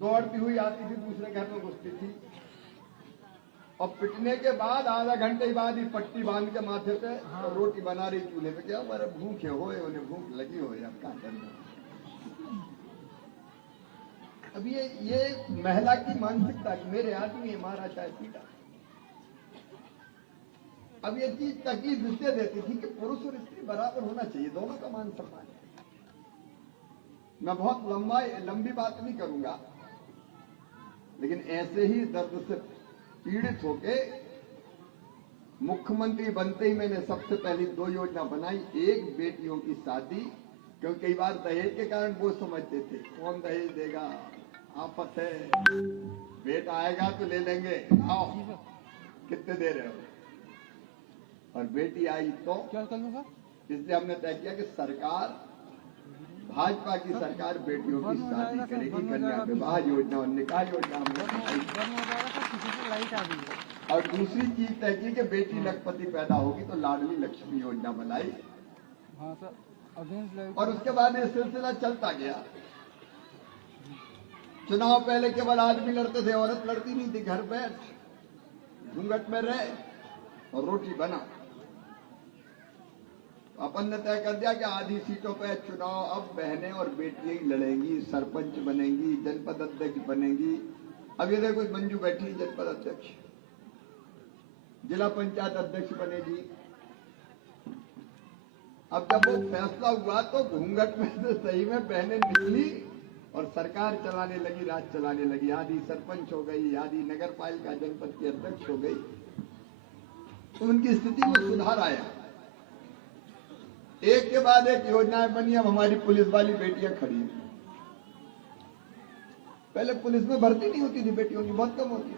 दौड़ती हुई आती थी, दूसरे घर में घुसती थी और पिटने के बाद आधा घंटे बाद ही पट्टी बांध के माथे पे और रोटी बना रही चूल्हे पे। क्या हमारे भूखे हो, उन्हें भूख लगी हो, अब क्या करना। अब ये महिला की मानसिकता कि मेरे आदमी है, मारा चाहे पीटा। अब ये चीज तकलीफ इसलिए देती थी कि पुरुष और स्त्री बराबर होना चाहिए, दोनों का मान सम्मान है। मैं बहुत लंबी बात नहीं करूंगा, लेकिन ऐसे ही दर्द से पीड़ित होके मुख्यमंत्री बनते ही मैंने सबसे पहली 2 योजना बनाई। एक, बेटियों की शादी, क्योंकि कई बार दहेज के कारण वो समझते थे कौन दहेज देगा, आफत है, बेटा आएगा तो ले लेंगे, आओ कितने दे रहे हो, और बेटी आई तो क्या कर लूंगा। इसलिए हमने तय किया कि सरकार, भाजपा की सरकार बेटियों की शादी करेगी, कन्या विवाह योजना और निकाह योजना हमने बनाई। और दूसरी चीज तय की कि बेटी लखपति पैदा होगी तो लाडली लक्ष्मी योजना बनाई। और उसके बाद ये सिलसिला चलता गया। चुनाव पहले केवल आदमी लड़ते थे, औरत लड़ती नहीं थी, घर बैठ घूंघट में रहे और रोटी बना। अपन ने तय कर दिया कि आधी सीटों पे चुनाव अब बहनें और बेटियां ही लड़ेंगी, सरपंच बनेंगी, जनपद अध्यक्ष बनेंगी। अब ये देखो मंजू बैठी जनपद अध्यक्ष, जिला पंचायत अध्यक्ष बनेगी। अब जब वो फैसला हुआ तो घूंघट में से सही में बहनें निकली और सरकार चलाने लगी, राज चलाने लगी। आधी सरपंच हो गई, आधी नगर पालिका जनपद की अध्यक्ष हो गई। तो उनकी स्थिति में सुधार आया। एक के बाद एक योजनाएं बनी। अब हमारी पुलिस वाली बेटियां खड़ी हैं। पहले पुलिस में भर्ती नहीं होती थी बेटियों की, बहुत कम होती थी।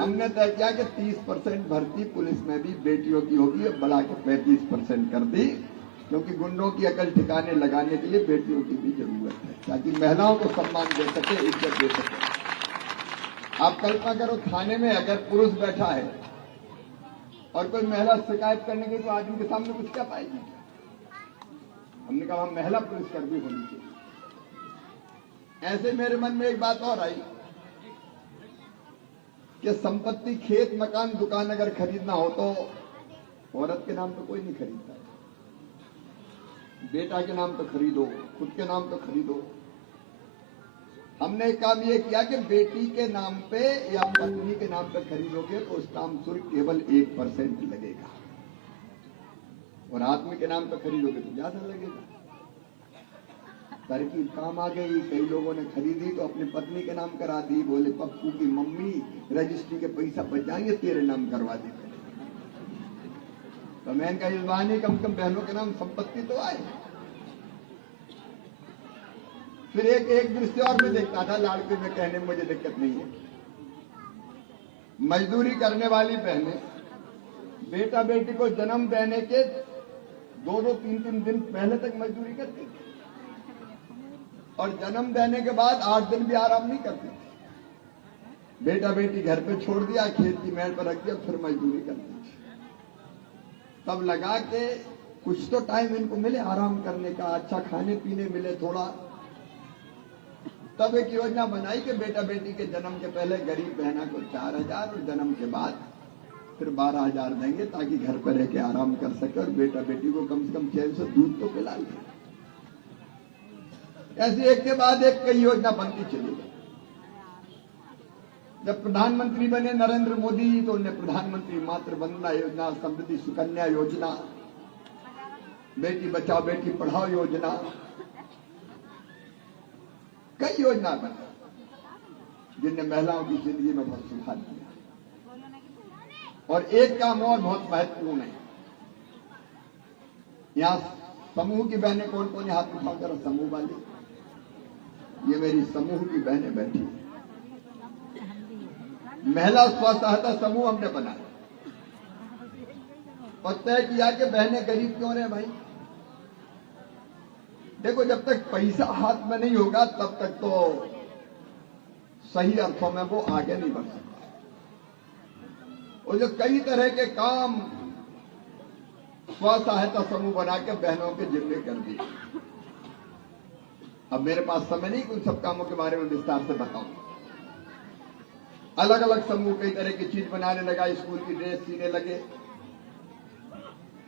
हमने तय किया कि 30% भर्ती पुलिस में भी बेटियों की होगी, अब बढ़ा के 35% कर दी, क्योंकि गुंडों की अकल ठिकाने लगाने के लिए बेटियों की भी जरूरत है, ताकि महिलाओं को सम्मान दे सके, इज्जत दे सके। आप कल्पना करो, थाने में अगर पुरुष बैठा है और कोई महिला शिकायत करने की, तो आदमी के सामने कुछ क्या पाएगी। हमने कहा हम महिला पुलिसकर्मी होनी चाहिए। ऐसे मेरे मन में एक बात और आई कि संपत्ति, खेत, मकान, दुकान अगर खरीदना हो तो औरत के नाम तो कोई नहीं खरीदता, बेटा के नाम तो खरीदो, खुद के नाम तो खरीदो। हमने एक काम ये किया कि बेटी के नाम पे या पत्नी के नाम पे खरीदोगे तो उस काम शुल्क केवल 1% लगेगा, और आदमी के नाम पे खरीदोगे तो ज्यादा लगेगा। तरकीब काम आ गई। कई लोगों ने खरीदी तो अपनी पत्नी के नाम करा दी। बोले पप्पू की मम्मी रजिस्ट्री के पैसा बच जाएंगे, तेरे नाम करवा दी। तो मैंने कहा इस बहाने कम से कम बहनों के नाम संपत्ति तो आए। फिर एक दृश्य और मैं देखता था, लाड़की में कहने में मुझे दिक्कत नहीं है। मजदूरी करने वाली बहनें बेटा बेटी को जन्म देने के 2-2, 3-3 दिन पहले तक मजदूरी करती थी, और जन्म देने के बाद 8 दिन भी आराम नहीं करती थी। बेटा बेटी घर पे छोड़ दिया, खेत की मेड़ पर रख दिया, फिर मजदूरी करती थी। तब लगा के कुछ तो टाइम इनको मिले आराम करने का, अच्छा खाने पीने मिले थोड़ा। तब एक योजना बनाई कि बेटा बेटी के जन्म के पहले गरीब बहना को 4,000 और जन्म के बाद फिर 12,000 देंगे, ताकि घर पर रह के आराम कर सके और बेटा बेटी को कम से कम चैन से दूध तो पिला ले। ऐसी एक के बाद एक कई योजना बनती चली गई। जब प्रधानमंत्री बने नरेंद्र मोदी तो उन्हें प्रधानमंत्री मातृ वंदना योजना, समृद्धि सुकन्या योजना, बेटी बचाओ बेटी पढ़ाओ योजना, कई योजना बनी जिनने महिलाओं की जिंदगी में बहुत सुधार किया। और एक काम और बहुत महत्वपूर्ण है, यहाँ समूह की बहनें कौन कौन हाथ उठाकर, समूह वाली, ये मेरी समूह की बहनें बैठी हैं। महिला स्व सहायता समूह हमने बनाया और तय किया कि बहनें गरीब क्यों रहे भाई। देखो, जब तक पैसा हाथ में नहीं होगा तब तक तो सही अर्थों में वो आगे नहीं बढ़ सकता। और जो कई तरह के काम स्व सहायता समूह बना के बहनों के जिम्मे कर दिए। अब मेरे पास समय नहीं कि उन सब कामों के बारे में विस्तार से बताऊं। अलग अलग समूह कई तरह की चीज बनाने लगा, स्कूल की ड्रेस सीने लगे,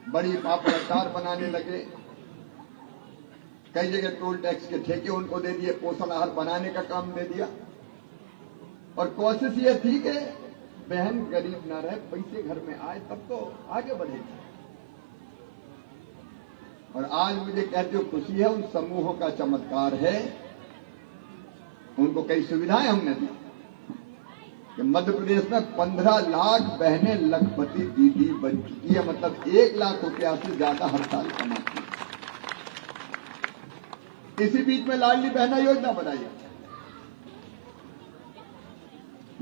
बड़ी पापड़ अचार बनाने लगे, कई जगह टोल टैक्स के ठेके उनको दे दिए, पोषण आहार बनाने का काम दे दिया। और कोशिश ये थी कि बहन गरीब ना रहे, पैसे घर में आए तब तो आगे बढ़ेगी। और आज मुझे कहते हो खुशी है, उन समूहों का चमत्कार है, उनको कई सुविधाएं हमने दी कि मध्य प्रदेश में 15 लाख बहनें लखपति दीदी बन चुकी है। मतलब 1 लाख रुपया से ज्यादा हर साल कमाती है। इसी बीच में लाडली बहना योजना बनाई।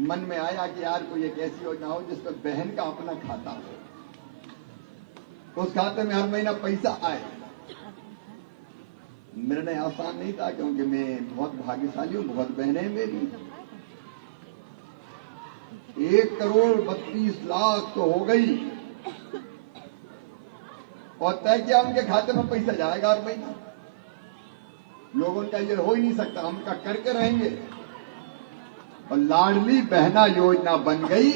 मन में आया कि यार कोई एक ऐसी योजना हो जिसमें बहन का अपना खाता हो, उस खाते में हर महीना पैसा आए। निर्णय आसान नहीं था क्योंकि मैं बहुत भाग्यशाली हूं, बहुत बहनें मेरी। 1,32,00,000 तो हो गई और तय किया उनके खाते में पैसा जाएगा हर महीना। लोगों का ये हो ही नहीं सकता, हम का करके रहेंगे। और लाडली बहना योजना बन गई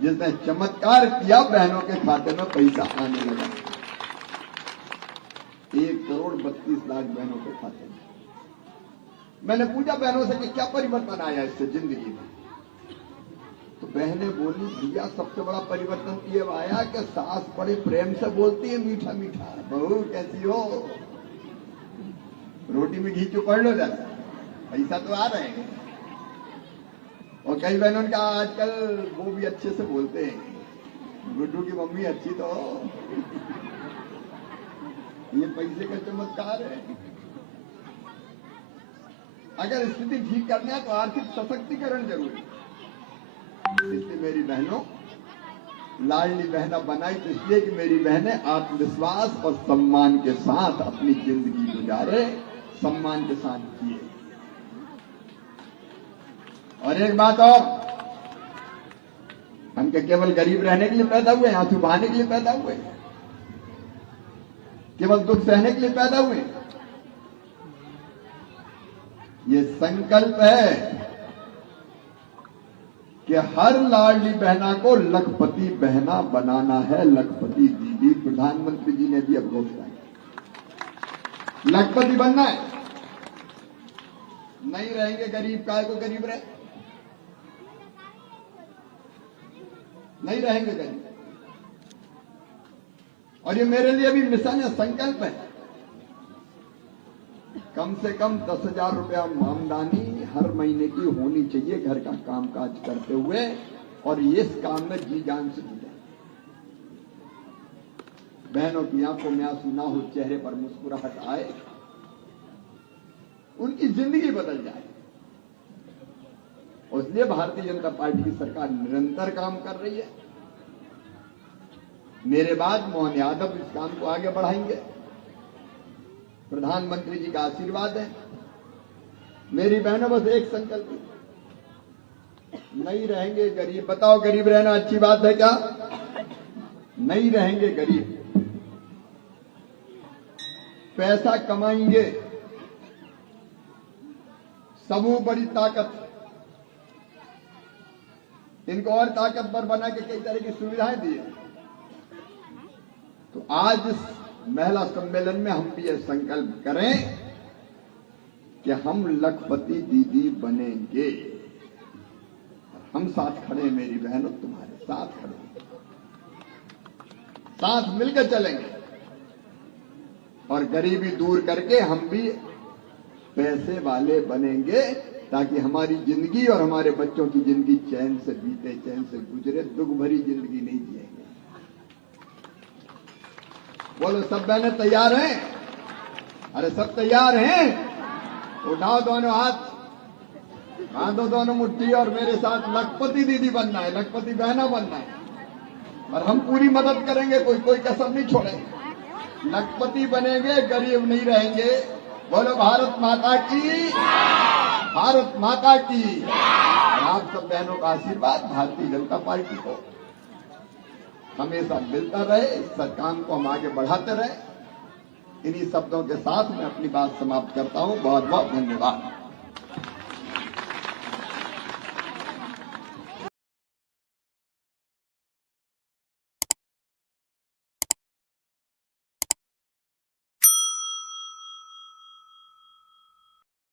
जिसने चमत्कार किया, बहनों के खाते में पैसा आने लगा। 1,32,00,000 बहनों के खाते में। मैंने पूछा बहनों से कि क्या परिवर्तन आया इससे जिंदगी में, तो बहनें बोली भैया सबसे बड़ा परिवर्तन ये आया कि सास बड़े प्रेम से बोलती है, मीठा मीठा, बहू कैसी हो, रोटी में घी चुपड़ लो जरा, पैसा तो आ रहे हैं। और कई बहनों का आजकल वो भी अच्छे से बोलते हैं, गुड्डू की मम्मी अच्छी तो हो। ये पैसे का चमत्कार है। अगर स्थिति ठीक करना है तो आर्थिक सशक्तिकरण जरूरी है। इसलिए मेरी बहनों लाडली बहना बनाई तो इसलिए कि मेरी बहनें आत्मविश्वास और सम्मान के साथ अपनी जिंदगी गुजारे, सम्मान के साथ जिए। और एक बात और, हम क्या केवल गरीब रहने के लिए पैदा हुए, आंसू बहाने के लिए पैदा हुए, केवल दुख सहने के लिए पैदा हुए? ये संकल्प है कि हर लाडली बहना को लखपति बहना बनाना है, लखपति दीदी। प्रधानमंत्री जी ने भी अब घोषणा की, लखपति बनना है। नहीं रहेंगे गरीब, काय को गरीब रहे, नहीं रहेंगे गरीब। और ये मेरे लिए भी मिशन है, संकल्प है। कम से कम 10,000 रुपया आमदनी हर महीने की होनी चाहिए घर का कामकाज करते हुए, और ये इस काम में जी जान से जुटे। बहनों की आंखों में आंसू ना हो, चेहरे पर मुस्कुराहट आए, उनकी जिंदगी बदल जाए। और इसलिए भारतीय जनता पार्टी की सरकार निरंतर काम कर रही है। मेरे बाद मोहन यादव इस काम को आगे बढ़ाएंगे। प्रधानमंत्री जी का आशीर्वाद है। मेरी बहनों बस एक संकल्प, नहीं रहेंगे गरीब। बताओ गरीब रहना अच्छी बात है क्या? नहीं रहेंगे गरीब। पैसा कमाएंगे। समूह बड़ी ताकत, इनको और ताकतवर बना के कई तरह की सुविधाएं दी है। तो आज इस महिला सम्मेलन में हम भी यह संकल्प करें कि हम लखपति दीदी बनेंगे। हम साथ खड़े, मेरी बहनों तुम्हारे साथ खड़े, साथ मिलकर चलेंगे और गरीबी दूर करके हम भी पैसे वाले बनेंगे, ताकि हमारी जिंदगी और हमारे बच्चों की जिंदगी चैन से बीते, चैन से गुजरे, दुख भरी जिंदगी नहीं जिएंगे। बोलो सब बहनें तैयार हैं? अरे सब तैयार हैं? उठाओ दोनों हाथ, बांधो दोनों मुट्ठी और मेरे साथ लखपति दीदी बनना है, लखपति बहना बनना है। और हम पूरी मदद करेंगे, कोई कसर नहीं छोड़ेंगे। लखपति बनेंगे, गरीब नहीं रहेंगे। बोलो भारत माता की, भारत माता की। और आप सब बहनों का आशीर्वाद भारतीय जनता पार्टी को हमेशा मिलता रहे। इस काम को हम आगे बढ़ाते रहे। इन्हीं शब्दों के साथ मैं अपनी बात समाप्त करता हूं। बहुत बहुत धन्यवाद।